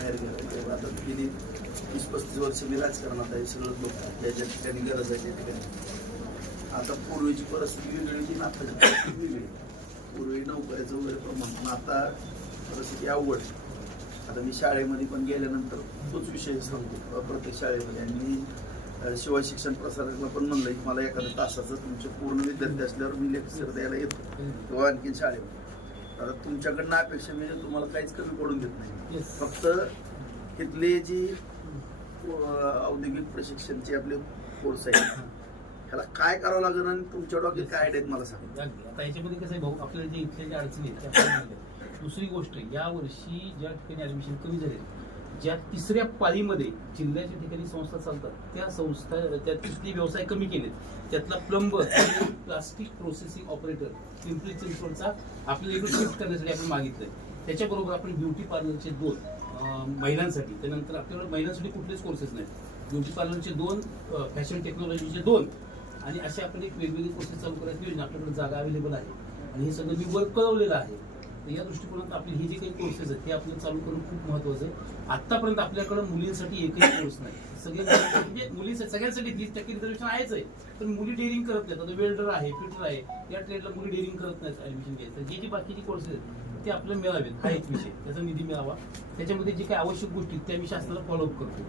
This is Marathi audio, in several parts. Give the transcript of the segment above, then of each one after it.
बाहेर गेला तेव्हा आता गेली 20-35 वर्ष मी राजकारणात आहे. सगळं लोक ज्या ठिकाणी गरज आहे त्या ठिकाणी. आता पूर्वीची परिस्थिती वेगळी होती ना आता वेगळी. पूर्वी नोकऱ्याचं वगैरे प्रमाण, आता परिस्थिती अवघड. आता मी शाळेमध्ये पण गेल्यानंतर तोच विषय सांगतो प्रत्येक शाळेमध्ये. आणि मी शिवाय शिक्षण प्रसारकला पण म्हणलं की मला एखाद्या तासाचं तुमचे पूर्ण विद्यार्थी असल्यावर मी लेक्चर द्यायला येतो किंवा आणखीन शाळेमध्ये. आता तुमच्याकडनं अपेक्षा म्हणजे तुम्हाला काहीच कमी पडून देत नाही. फक्त इथले जी औद्योगिक प्रशिक्षणचे आपले कोर्स आहेत ह्याला काय करावं लागेल आणि तुमच्या डोक्यात काय आयडिया आहेत मला सांगा. आता याच्यामध्ये कसं आहे भाऊ, आपल्याला जे इथल्या ज्या अडचणी आहेत. दुसरी गोष्ट, या वर्षी ज्या ठिकाणी ऍडमिशन कमी झाले, ज्या तिसऱ्या पाळीमध्ये जिल्ह्याच्या ठिकाणी संस्था चालतात त्या संस्था त्या तिथले व्यवसाय कमी केलेत. त्यातला plumber, plastic processing operator Pimpri चिंचवडचा आपल्याला इकडे शिफ्ट करण्यासाठी आपण मागितलंय. त्याच्याबरोबर आपण ब्युटी पार्लरचे 2 महिलांसाठी, त्यानंतर आपल्याकडे महिलांसाठी कुठलेच कोर्सेस नाहीत. ब्युटी पार्लरचे 2, फॅशन टेक्नॉलॉजीचे 2 आणि असे आपण एक वेगवेगळे कोर्सेस चालू करायची योजना आपल्याकडे जागा अवेलेबल आहे. आणि हे सगळं मी वर्क कळवलेलं आहे. तर या दृष्टिकोनात आपले हे जे काही कोर्सेस आहेत ते आपल्याला चालू करणं खूप महत्त्वाचं आहे. आतापर्यंत आपल्याकडे मुलींसाठी एकही कोर्स नाही. सगळे म्हणजे मुलींसाठी सगळ्यांसाठी 30% रिझर्वेशन आहेच आहे, पण मुली डेअरिंग करत नाहीत. आता वेल्डर आहे, फिटर आहे, या ट्रेडला मुली डेअरिंग करत नाहीत ऍडमिशन घ्यायचं. जे बाकीचे कोर्सेस आहेत ते आपल्याला मिळावेत. हा एक विषय, त्याचा निधी मिळावा. त्याच्यामध्ये जे काही आवश्यक गोष्टी त्या मी शासनाला फॉलोअप करतो.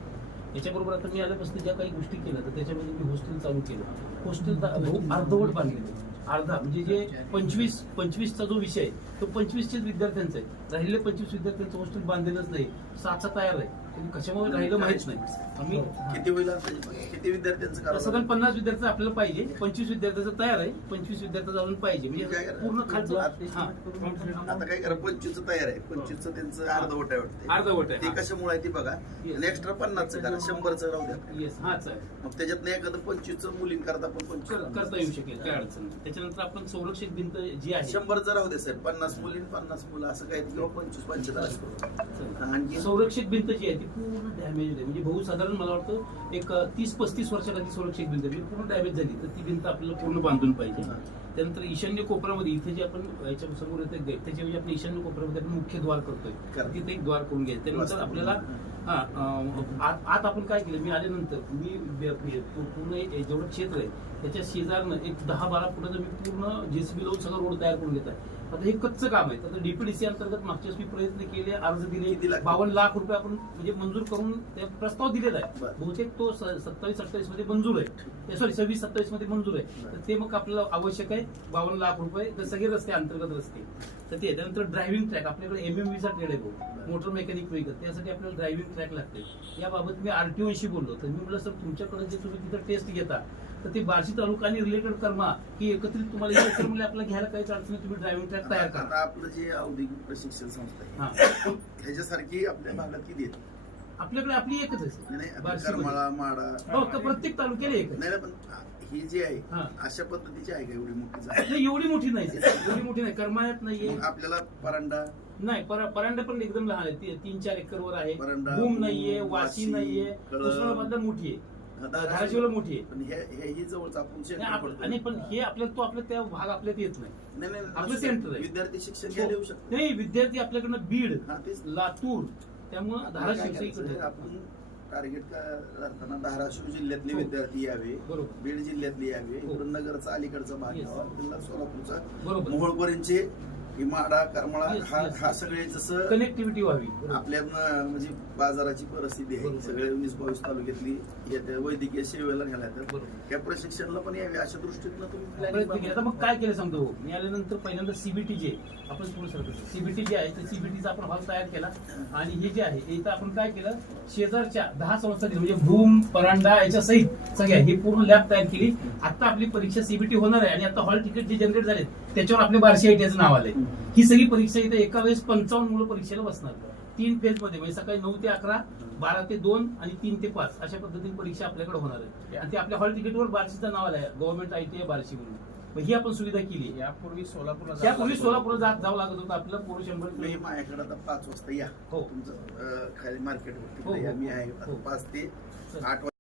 याच्याबरोबर आता मी आल्यापासून ज्या काही गोष्टी केल्या तर त्याच्यामध्ये मी हॉस्टेल चालू केलं. हॉस्टेल अर्धवट बांधलेलं, अर्धा म्हणजे जे 25चा जो विषय आहे तो 25चेच विद्यार्थ्यांचा आहे. राहिलेले 25 विद्यार्थ्यांचं हॉस्टेल बांधलेलंच नाही, 7चा तयार आहे. कशामुळे राहिलं माहित नाही. आम्ही किती होईल किती विद्यार्थ्यांचं साधारण 50 विद्यार्थी आपल्याला पाहिजे. 25 विद्यार्थ्यांचं तयार आहे, 25 विद्यार्थ्यांचं अजून पाहिजे. म्हणजे पूर्ण खालचं आता काय करा, 25चं तयार आहे, 25चं त्यांचं अर्धवट आहे वाटतं. अर्धवट आहे ते कशामुळे आहे ती बघा. एक्स्ट्रा 50चं करा, 100चं राहू द्या. हाच आहे. मग त्याच्यातनं एखादं 25चं मुलींकरता पण 25 करता येऊ शकेल, काय अडचण नाही. त्याच्यानंतर आपण संरक्षित भिंत जी आहे 100चं राहू दे साहेब, 50 मुली 50 मुलं असं काही किंवा 25-25 आणखी संरक्षित भिंत जी आहे ती पूर्ण डॅमेज आहे. म्हणजे बहु साधारण मला वाटतं एक 30-35 वर्षाला ती सुरक्षित भिंत पूर्ण डॅमेज झाली, तर ती भिंत आपल्याला पूर्ण बांधून पाहिजे. त्यानंतर ईशान्य कोपऱ्यामध्ये इथे जे आपण याच्या समोर येते त्याच्या म्हणजे आपण ईशान्य कोपऱ्यामध्ये आपण मुख्य द्वार करतोय, तिथे एक द्वार करून घ्यायचं. त्यानंतर आपल्याला आत आपण काय केलं, मी आल्यानंतर मी पूर्ण जेवढं क्षेत्र आहे त्याच्या शेजारनं एक 10-12 फुटाचं मी पूर्ण जेसीबी लावून सगळं रोड तयार करून घेत आहे. आता हे कच्चं काम आहे. आता डीपीडीसी अंतर्गत मागच्याच मी प्रयत्न केले, अर्ज दिले, 52 लाख रुपये आपण म्हणजे मंजूर करून प्रस्ताव दिलेला आहे. बहुतेक तो 27-28 मध्ये मंजूर आहे, सॉरी 26-27 मध्ये मंजूर आहे. तर ते मग आपल्याला आवश्यक आहे 52 लाख रुपये. तर सगळे रस्ते अंतर्गत रस्ते तर ते. त्यानंतर ड्रायव्हिंग ट्रॅक, आपल्याकडे MMVचा ट्रेड आहे भाऊ, मोटर मेकॅनिक व्हेकल, त्यासाठी आपल्याला ड्रायव्हिंग ट्रॅक लागते. याबाबत मी RTOशी बोललो, तर मी म्हटलं सर तुमच्याकडे जे तुम्ही तिथं टेस्ट घेता तर ते बार्शी तालुका आणि रिलेटेड कर्मा की एकत्रित तुम्हाला आपल्याला घ्यायला काहीच अडचण नाही, तुम्ही ड्रायव्हिंग ट्रॅक तयार करा. आता आपलं जे औद्योगिक प्रशिक्षण संस्था आहे ह्याच्यासारखी आपल्या भागात किती आहेत? आपल्याकडे आपली एकच आहे, करमाळा, माडा, प्रत्येक तालुक्याला एक नाही. पण ही जी आहे अशा पद्धतीची आहे का एवढी मोठी? नाही, एवढी मोठी नाही, एवढी मोठी नाही. करमाळ्यात नाहीये आपल्याला. परांडा नाही, परांडा पण एकदम लहान आहे, 3-4 एकरवर आहे. भूम नाहीये, वाशी नाहीये, उस्मानाबादला मोठी आहे, धाराशिवला मोठी आहे. पण हे जवळच आपण आणि पण हे आपल्याला तो आपल्या त्या भाग आपल्यात येत नाही. आपलं सेंटर आहे. विद्यार्थी शिक्षण घ्यायला येऊ शकतो. नाही, विद्यार्थी आपल्याकडनं बीड, लातूर, त्यामुळे धाराशिव आपण टार्गेट करताना धाराशिव जिल्ह्यातले विद्यार्थी यावे, बीड जिल्ह्यातले यावे, नगरचा अलीकडचा भाग यावा, सोलापूरचा मोहोळपर्यंतचे माडा, करमाळा हा सगळे जसं कनेक्टिव्हिटी व्हावी आपल्या म्हणजे बाजाराची परिस्थिती आहे. सगळे 19-22 तालुक्यातली वैद्यकीय सेवेला घ्यायला त्या प्रशिक्षणाला पण यावे अशा दृष्टीनं तुम्ही. आता मग काय केलं सांगतो, मी आल्यानंतर पहिल्यांदा CBT जे आपण CBT जे आहे ते CBTचा आपण हॉल तयार केला. आणि हे जे आहे इथं आपण काय केलं, शेजारच्या 10 संस्था म्हणजे भूम, परांडा याच्या सहित सगळ्या ही पूर्ण लॅब तयार केली. आता आपली परीक्षा CBT होणार आहे आणि आता हॉल तिकीट जे जनरेट झाले त्याच्यावर आपल्या बार्शी ITIचं नाव आलंय. ही सगळी परीक्षा इथे एका वेळेस 55 मुलं परीक्षेला बसणार 3 फेज मध्ये, म्हणजे सकाळी 9 ते 11, 12 ते 2 आणि 3 ते 5 अशा पद्धतीने परीक्षा आपल्याकडे होणार आहे. आणि ते आपल्या हॉल तिकीटवर बार्शीचं नाव आलंय, गव्हर्नमेंट ITI बार्शी म्हणून. मग ही आपण सुविधा केली. यापूर्वी सोलापूरला जावं लागत होतं आपलं पूर्ण 100. माझ्याकडे आता 5 वाजता या, तुमचं खाली मार्केटवरती मी आहे 5 ते 8